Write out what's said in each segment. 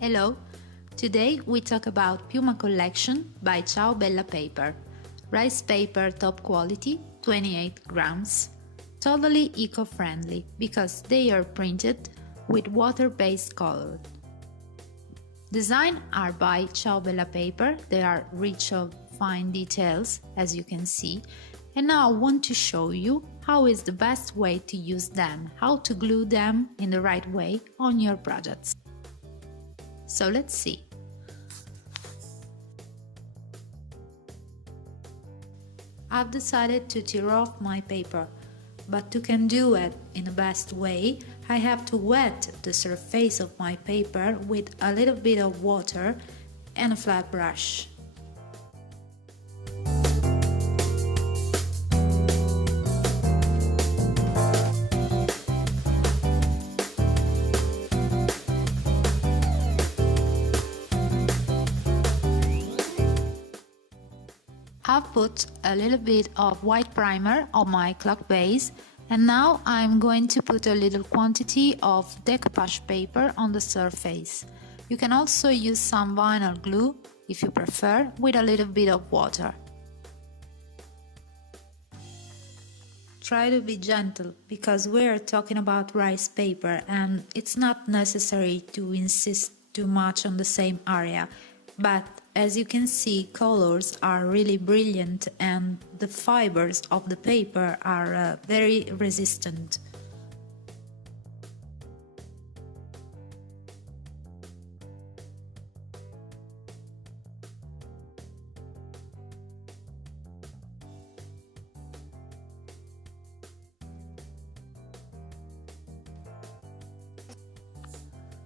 Hello! Today we talk about Piuma collection by Ciao paper. Rice paper top quality, 28 grams. Totally eco-friendly because they are printed with water-based color. Design are by Ciao paper, they are rich of fine details as you can see. And now I want to show you how is the best way to use them, how to glue them in the right way on your projects. So let's see. I've decided to tear off my paper, but to can do it in the best way, I have to wet the surface of my paper with a little bit of water and a flat brush. I've put a little bit of white primer on my clock base, and now I'm going to put a little quantity of decoupage paper on the surface. You can also use some vinyl glue, if you prefer, with a little bit of water. Try to be gentle, because we're talking about rice paper and it's not necessary to insist too much on the same area. But as you can see, colors are really brilliant and the fibers of the paper are very resistant.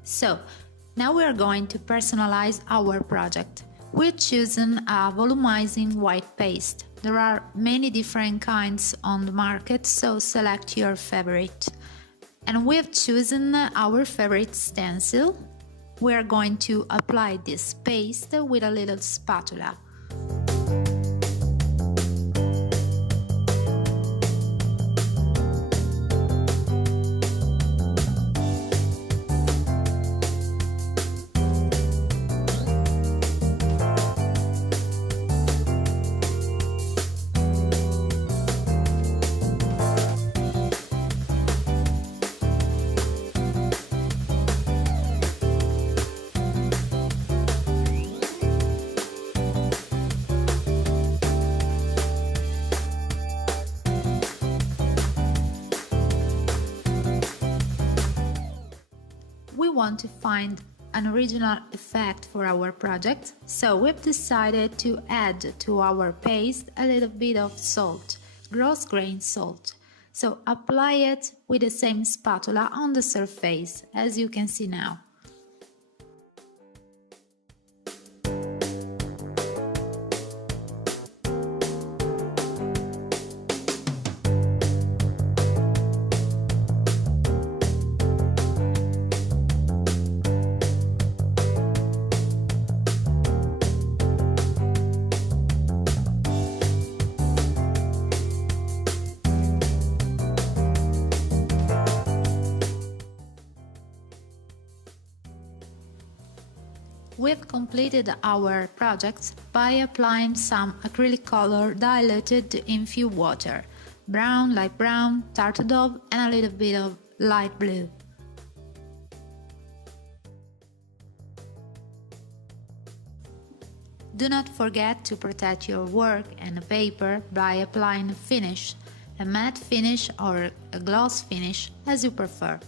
So, now we are going to personalize our project. We're choosing a volumizing white paste. There are many different kinds on the market, so select your favorite. And we have chosen our favorite stencil. We are going to apply this paste with a little spatula. We want to find an original effect for our project, so we've decided to add to our paste a little bit of salt, gross grain salt. So apply it with the same spatula on the surface, as you can see now. We've completed our project by applying some acrylic color diluted in few water, brown, light brown, tartar dove and a little bit of light blue. Do not forget to protect your work and the paper by applying a finish, a matte finish or a gloss finish as you prefer.